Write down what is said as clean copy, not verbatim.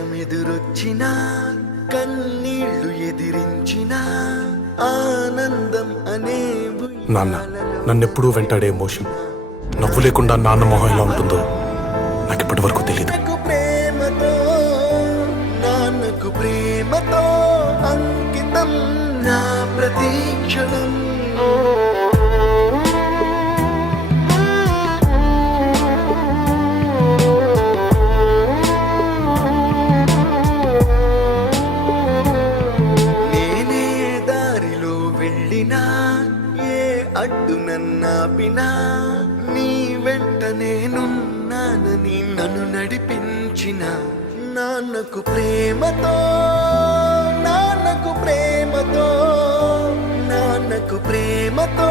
కష్టమెదురొచ్చినా కన్నీళ్లు ఎదిరించిన ఆనందం అనే నాన్న నన్నెప్పుడూ వెంటాడే ఎమోషన్ నవ్వు లేకుండా నాన్న మొహం ఎలా ఉంటుందో నాకు ఇప్పటి వరకు తెలియదు. ప్రేమతో నాన్నకు ప్రేమతో అంకితం నా ప్రతీక్షణం. నేనే దారిలో వెళ్ళినా ఏ అడ్డు నన్నాపినా నీ వెంట నేనున్నానని నన్ను నడిపించిన నాన్నకు ప్రేమతో నాన్నకు ప్రేమతో నాన్నకు ప్రేమతో